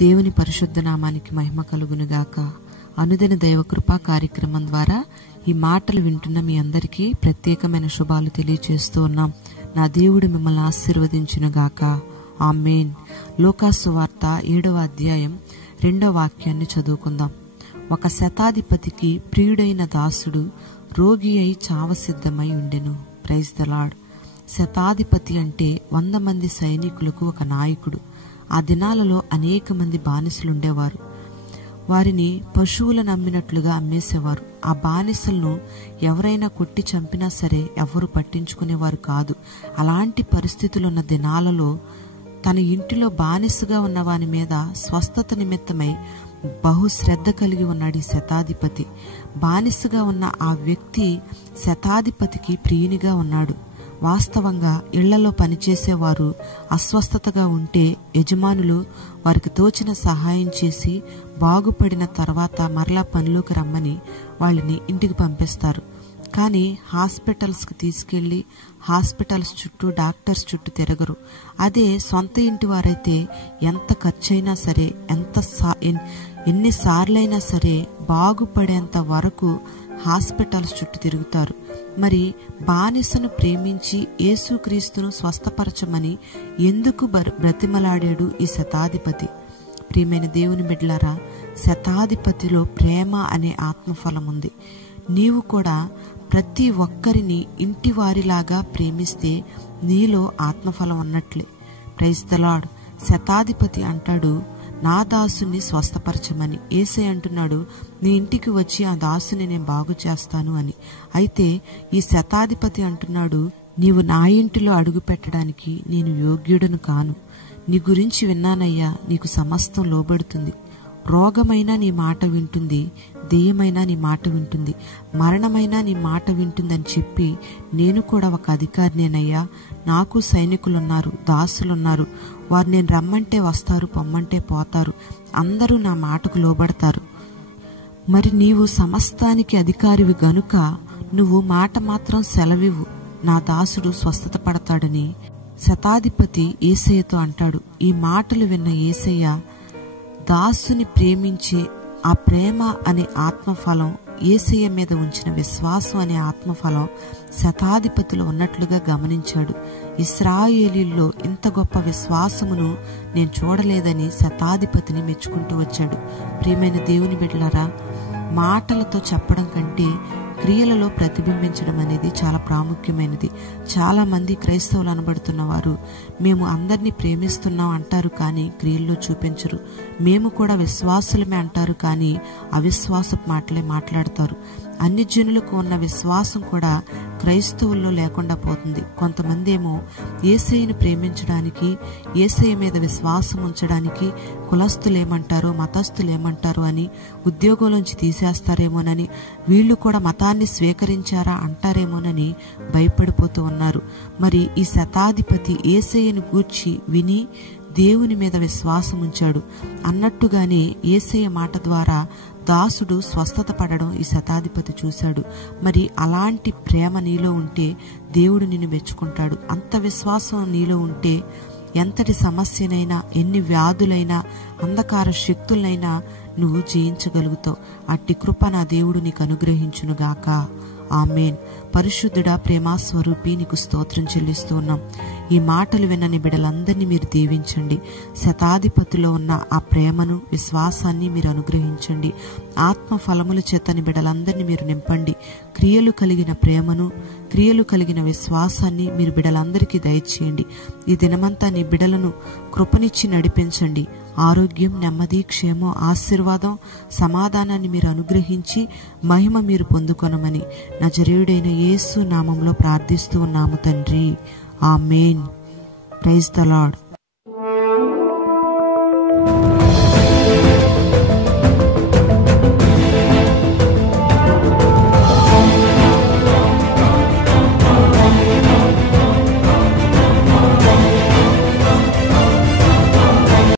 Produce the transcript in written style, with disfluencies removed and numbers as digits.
దేవుని పరిశుద్ధ నామానికి మహిమ కలుగునుగాక. అనుదిన దైవకృప కార్యక్రమం ద్వారా ఈ మాటలు వింటున్న మీ అందరికీ ప్రత్యేకమైన శుభాలు తెలియజేస్తూ ఉన్నాం. నా దేవుడు మిమ్మల్ని ఆశీర్వదించునుగాక. ఆమేన్. లూకాసు సువార్త 7వ అధ్యాయం 2వ వాక్యాన్ని చదువుకుందాం. ఒక శతాధిపతికి ప్రియుడైన దాసుడు రోగి అయి చావసిద్ధమై ఉండెను. Praise the Lord. శతాధిపతి అంటే 100 మంది సైనికులకు ఒక నాయకుడు. ఆ దినాలలో అనేక మంది బానిసలుండేవారు. వారిని పశువులను అమ్మినట్లుగా అమ్మేసేవారు. ఆ బానిసలను ఎవరైనా కొట్టి చంపినా సరే ఎవరు పట్టించుకునేవారు కాదు. అలాంటి పరిస్థితులున్న దినాలలో తన ఇంటిలో బానిసగా ఉన్న వాని మీద స్వస్థత నిమిత్తమై బహుశ్రద్ధ కలిగి ఉన్నాడు ఈ శతాధిపతి. బానిసగా ఉన్న ఆ వ్యక్తి శతాధిపతికి ప్రియునిగా ఉన్నాడు. వాస్తవంగా ఇళ్లలో పనిచేసేవారు అస్వస్థతగా ఉంటే యజమానులు వారికి తోచిన సహాయం చేసి బాగుపడిన తర్వాత మరలా పనిలోకి రమ్మని వాళ్ళని ఇంటికి పంపిస్తారు. కానీ హాస్పిటల్స్కి తీసుకెళ్లి హాస్పిటల్స్ చుట్టూ డాక్టర్స్ చుట్టూ తిరగరు. అదే సొంత ఇంటి వారైతే ఎంత ఖర్చైనా సరే ఎన్నిసార్లైనా సరే బాగుపడేంత వరకు హాస్పిటల్స్ చుట్టూ తిరుగుతారు. మరి బానిసను ప్రేమించి యేసుక్రీస్తును స్వస్థపరచమని ఎందుకు బ్రతిమలాడాడు ఈ శతాధిపతి? ప్రియమైన దేవుని బిడ్డలారా, శతాధిపతిలో ప్రేమ అనే ఆత్మఫలం ఉంది. నీవు కూడా ప్రతి ఒక్కరిని ఇంటి వారిలాగా ప్రేమిస్తే నీలో ఆత్మఫలం ఉన్నట్లే. Praise the Lord. శతాధిపతి అంటాడు, నా దాసుని స్వస్థపరచమని. యేసయ్య అంటున్నాడు, నీ ఇంటికి వచ్చి ఆ దాసుని నేను బాగు చేస్తాను అని. అయితే ఈ శతాధిపతి అంటున్నాడు, నీవు నా ఇంటిలో అడుగు పెట్టడానికి నేను యోగ్యుడను కాను. నీ గురించి విన్నానయ్యా, నీకు సమస్తం లోబడుతుంది. రోగమైనా నీ మాట వింటుంది, దెయ్యమైనా నీ మాట వింటుంది, మరణమైనా నీ మాట వింటుందని చెప్పి నేను కూడా ఒక అధికారినేనయ్యా. నాకు సైనికులున్నారు, దాసులున్నారు. వారు నేను రమ్మంటే వస్తారు, పొమ్మంటే పోతారు. అందరూ నా మాటకు లోబడతారు. మరి నీవు సమస్తానికి అధికారివి గనుక నువ్వు మాట మాత్రం సెలవివ్వు, నా దాసుడు స్వస్థత పడతాడని శతాధిపతి యేసయ్యతో అంటాడు. ఈ మాటలు విన్న యేసయ్య దాసుని ప్రేమించే ఆ ప్రేమ అనే ఆత్మఫలం, యేసయ్య మీద ఉంచిన విశ్వాసం అనే ఆత్మఫలం శతాధిపతిలో ఉన్నట్లుగా గమనించాడు. ఇశ్రాయేలీల్లో ఇంత గొప్ప విశ్వాసమును నేను చూడలేదని శతాధిపతిని మెచ్చుకుంటూ వచ్చాడు. ప్రియమైన దేవుని బిడ్డలారా, మాటలతో చెప్పడం కంటే క్రియలలో ప్రతిబింబించడం అనేది చాలా ప్రాముఖ్యమైనది. చాలా మంది క్రైస్తవులు అనబడుతున్న వారు మేము అందరినీ ప్రేమిస్తున్నాం అంటారు, కానీ క్రియల్లో చూపించరు. మేము కూడా విశ్వాసులమే అంటారు, కానీ అవిశ్వాసపు మాటలే మాట్లాడతారు. అన్ని జనులకు ఉన్న విశ్వాసం కూడా క్రైస్తవుల్లో లేకుండా పోతుంది. కొంతమంది ఏమో యేసయ్యను ప్రేమించడానికి, యేసయ్య మీద విశ్వాసం ఉంచడానికి కులస్తులేమంటారో మతస్థులేమంటారో అని ఉద్యోగంలోంచి తీసేస్తారేమోనని, వీళ్ళు కూడా మతాన్ని స్వీకరించారా అంటారేమోనని భయపడిపోతూ ఉన్నారు. మరి ఈ శతాధిపతి యేసయ్యను గూర్చి విని దేవుని మీద విశ్వాసం ఉంచాడు. అన్నట్టుగానే యేసయ్య మాట ద్వారా దాసుడు స్వస్థత పడడం ఈ శతాధిపతి చూశాడు. మరి అలాంటి ప్రేమ నీలో ఉంటే దేవుడు నిన్ను మెచ్చుకుంటాడు. అంత విశ్వాసం నీలో ఉంటే ఎంతటి సమస్యనైనా, ఎన్ని వ్యాధులైనా, అంధకార శక్తులైనా నువ్వు జయించగలుగుతావు. అట్టి కృప నా దేవుడు నీకు అనుగ్రహించునుగాక. ఆమేన్. పరిశుద్ధుడా, ప్రేమాస్వరూపి, నీకు స్తోత్రం చెల్లిస్తూ ఉన్నాం. ఈ మాటలు వినని బిడ్డలందరినీ మీరు దీవించండి. శతాధిపతిలో ఉన్న ఆ ప్రేమను, విశ్వాసాన్ని మీరు అనుగ్రహించండి. ఆత్మ ఫలముల చేతని బిడ్డలందరినీ మీరు నింపండి. క్రియలు కలిగిన ప్రేమను, క్రియలు కలిగిన విశ్వాసాన్ని మీరు బిడ్డలందరికీ దయచేయండి. ఈ దినమంతా నీ బిడ్డలను కృపనిచ్చి నడిపించండి. ఆరోగ్యం, నెమ్మది, క్షేమం, ఆశీర్వాదం, సమాధానాన్ని మీరు అనుగ్రహించి మహిమ మీరు పొందుకొనమని నజరేయుడైన యేసు నామంలో ప్రార్థిస్తూ ఉన్నాము తండ్రి. ఆమేన్. Praise the lord.